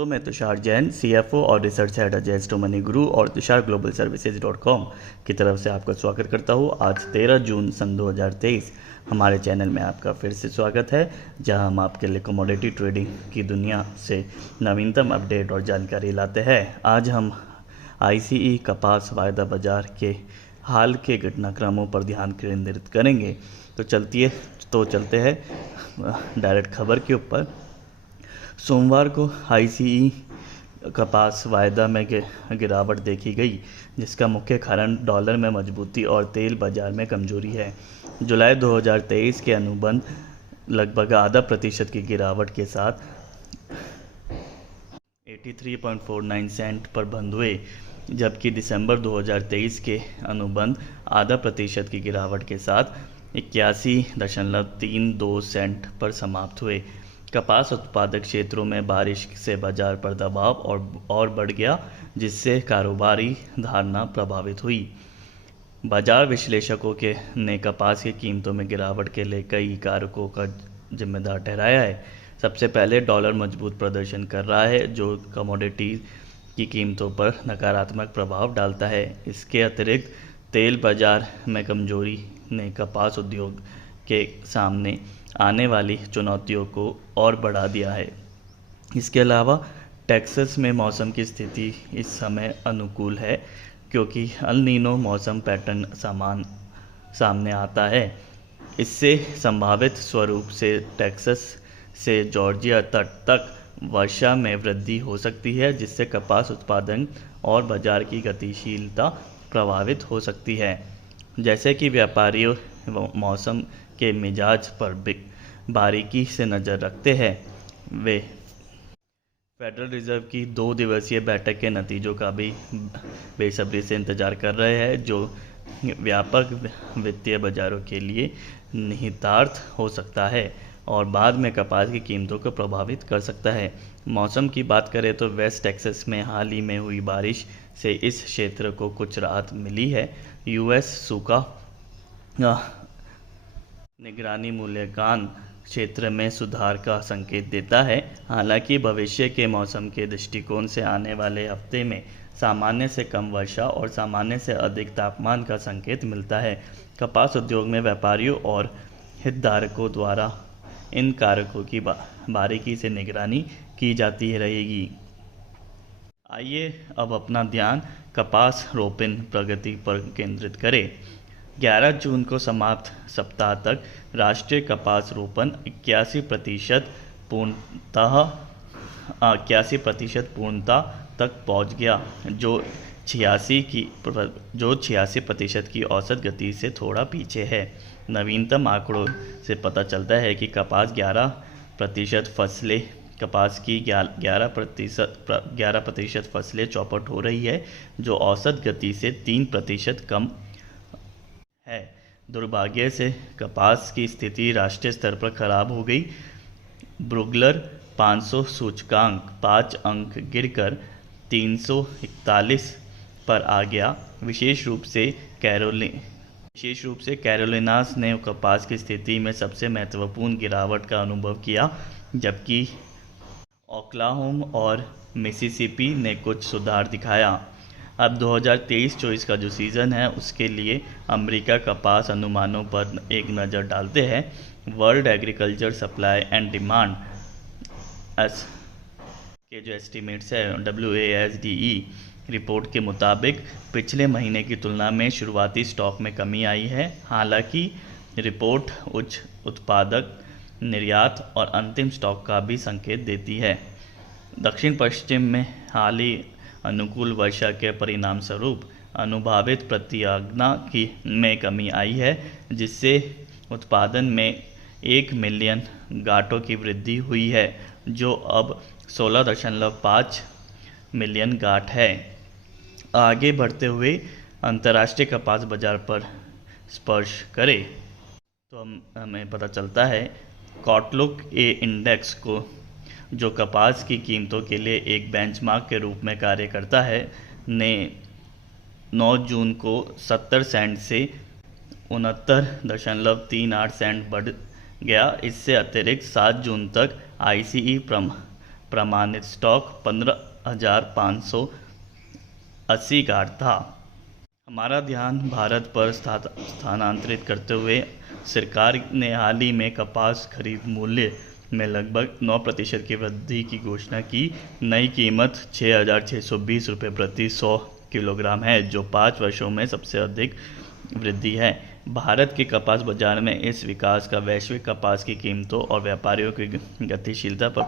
दोस्तों, मैं तुषार जैन, सीएफओ और रिसर्च हेड अजय स्टो मनी गुरु और तुषार ग्लोबल सर्विसेज.com की तरफ से आपका स्वागत करता हूँ। आज 13 जून सन 2023 हमारे चैनल में आपका फिर से स्वागत है, जहां हम आपके लिए कमोडिटी ट्रेडिंग की दुनिया से नवीनतम अपडेट और जानकारी लाते हैं। आज हम आईसीई कपास वायदा बाजार के हाल के घटनाक्रमों पर ध्यान केंद्रित करेंगे। तो चलते हैं डायरेक्ट खबर के ऊपर। सोमवार को आईसीई कपास वायदा में गिरावट देखी गई, जिसका मुख्य कारण डॉलर में मजबूती और तेल बाजार में कमजोरी है। जुलाई 2023 के अनुबंध लगभग आधा प्रतिशत की गिरावट के साथ 83.49 सेंट पर बंद हुए, जबकि दिसंबर 2023 के अनुबंध आधा प्रतिशत की गिरावट के साथ 81.32 सेंट पर समाप्त हुए। कपास उत्पादक क्षेत्रों में बारिश से बाजार पर दबाव और बढ़ गया, जिससे कारोबारी धारणा प्रभावित हुई। बाजार विश्लेषकों ने कपास की कीमतों में गिरावट के लिए कई कारकों का जिम्मेदार ठहराया है। सबसे पहले डॉलर मजबूत प्रदर्शन कर रहा है, जो कमोडिटी की कीमतों पर नकारात्मक प्रभाव डालता है। इसके अतिरिक्त तेल बाजार में कमजोरी ने कपास उद्योग के सामने आने वाली चुनौतियों को और बढ़ा दिया है। इसके अलावा टेक्सास में मौसम की स्थिति इस समय अनुकूल है, क्योंकि अल नीनो मौसम पैटर्न सामने आता है। इससे संभावित स्वरूप से टेक्सास से जॉर्जिया तट तक वर्षा में वृद्धि हो सकती है, जिससे कपास उत्पादन और बाजार की गतिशीलता प्रभावित हो सकती है। जैसे कि व्यापारी मौसम के मिजाज पर बारीकी से नज़र रखते हैं, वे फेडरल रिजर्व की 2 दिवसीय बैठक के नतीजों का भी बेसब्री से इंतजार कर रहे हैं, जो व्यापक वित्तीय बाजारों के लिए निहितार्थ हो सकता है और बाद में कपास की कीमतों को प्रभावित कर सकता है। मौसम की बात करें तो वेस्ट टेक्सास में हाल ही में हुई बारिश से इस क्षेत्र को कुछ राहत मिली है। यूएस सूखा निगरानी मूल्यांकन क्षेत्र में सुधार का संकेत देता है। हालांकि भविष्य के मौसम के दृष्टिकोण से आने वाले हफ्ते में सामान्य से कम वर्षा और सामान्य से अधिक तापमान का संकेत मिलता है। कपास उद्योग में व्यापारियों और हितधारकों द्वारा इन कारकों की बारीकी से निगरानी की जाती रहेगी। आइए अब अपना ध्यान कपास रोपण प्रगति पर केंद्रित करें। 11 जून को समाप्त सप्ताह तक राष्ट्रीय कपास रोपण 81% पूर्णता तक पहुंच गया, जो 86% की औसत गति से थोड़ा पीछे है। नवीनतम आंकड़ों से पता चलता है कि कपास की 11% फसलें चौपट हो रही है, जो औसत गति से 3% कम है। दुर्भाग्य से कपास की स्थिति राष्ट्रीय स्तर पर खराब हो गई। ब्रुगलर 500 सूचकांक 5 अंक गिरकर 341 पर आ गया। विशेष रूप से कैरोलिनास ने कपास की स्थिति में सबसे महत्वपूर्ण गिरावट का अनुभव किया, जबकि ओक्लाहोमा और मिसिसिपी ने कुछ सुधार दिखाया। अब 2023-24 का जो सीज़न है, उसके लिए अमेरिका कपास अनुमानों पर एक नज़र डालते हैं। World agriculture supply and demand के जो एस्टिमेट्स है WASDE रिपोर्ट के मुताबिक पिछले महीने की तुलना में शुरुआती स्टॉक में कमी आई है। हालांकि रिपोर्ट उच्च उत्पादक निर्यात और अंतिम स्टॉक का भी संकेत देती है। दक्षिण पश्चिम में हाल ही अनुकूल वर्षा के परिणाम स्वरूप अनुभावित प्रत्यागना में कमी आई है, जिससे उत्पादन में 1 मिलियन गांठों की वृद्धि हुई है, जो अब 16.5 मिलियन गांठ है। आगे बढ़ते हुए अंतर्राष्ट्रीय कपास बाजार पर स्पर्श करें तो हमें पता चलता है कॉटलुक इंडेक्स को, जो कपास की कीमतों के लिए एक बेंचमार्क के रूप में कार्य करता है, ने 9 जून को 70 सेंट से 69.38 सेंट बढ़ गया। इससे अतिरिक्त 7 जून तक आईसीई प्रमाणित स्टॉक 15,580 गार्ड था। हमारा ध्यान भारत पर स्थानांतरित करते हुए सरकार ने हाल ही में कपास खरीद मूल्य में लगभग 9% की वृद्धि की घोषणा की। नई कीमत 6,620 रुपये प्रति 100 किलोग्राम है, जो 5 वर्षों में सबसे अधिक वृद्धि है। भारत के कपास बाजार में इस विकास का वैश्विक कपास की कीमतों और व्यापारियों की गतिशीलता पर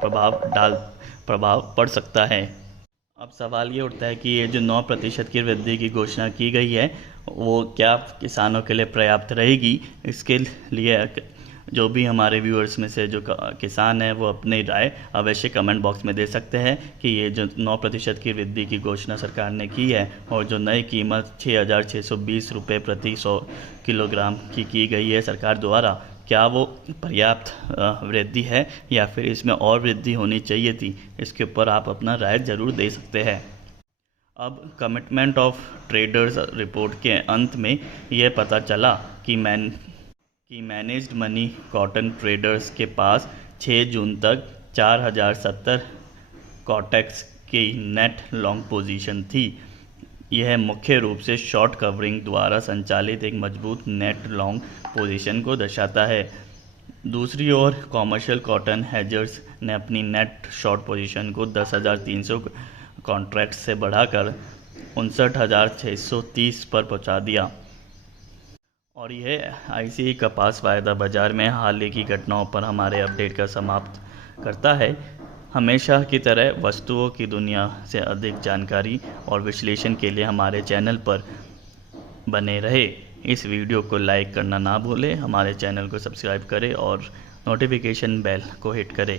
प्रभाव पड़ सकता है। अब सवाल ये उठता है कि ये जो 9% की वृद्धि की घोषणा की गई है वो क्या किसानों के लिए पर्याप्त रहेगी? इसके लिए जो भी हमारे व्यूअर्स में से जो किसान है वो अपनी राय अवश्य कमेंट बॉक्स में दे सकते हैं कि ये जो 9% की वृद्धि की घोषणा सरकार ने की है और जो नई कीमत 6,620 रुपये प्रति 100 किलोग्राम की गई है सरकार द्वारा, क्या वो पर्याप्त वृद्धि है या फिर इसमें और वृद्धि होनी चाहिए थी? इसके ऊपर आप अपना राय ज़रूर दे सकते हैं। अब कमिटमेंट ऑफ ट्रेडर्स रिपोर्ट के अंत में यह पता चला कि मैनेज्ड मनी कॉटन ट्रेडर्स के पास 6 जून तक 4,070 कॉटेक्स की नेट लॉन्ग पोजीशन थी। यह मुख्य रूप से शॉर्ट कवरिंग द्वारा संचालित एक मजबूत नेट लॉन्ग पोजीशन को दर्शाता है। दूसरी ओर कॉमर्शियल कॉटन हेजर्स ने अपनी नेट शॉर्ट पोजीशन को 10,300 कॉन्ट्रैक्ट से बढ़ाकर 59,630 पर पहुंचा दिया। और यह ICI कपास वायदा बाजार में हाल ही की घटनाओं पर हमारे अपडेट का समाप्त करता है। हमेशा की तरह वस्तुओं की दुनिया से अधिक जानकारी और विश्लेषण के लिए हमारे चैनल पर बने रहे। इस वीडियो को लाइक करना ना भूलें, हमारे चैनल को सब्सक्राइब करें और नोटिफिकेशन बेल को हिट करें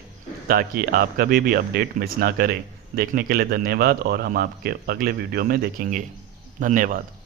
ताकि आप कभी भी अपडेट मिस ना करें। देखने के लिए धन्यवाद और हम आपके अगले वीडियो में देखेंगे। धन्यवाद।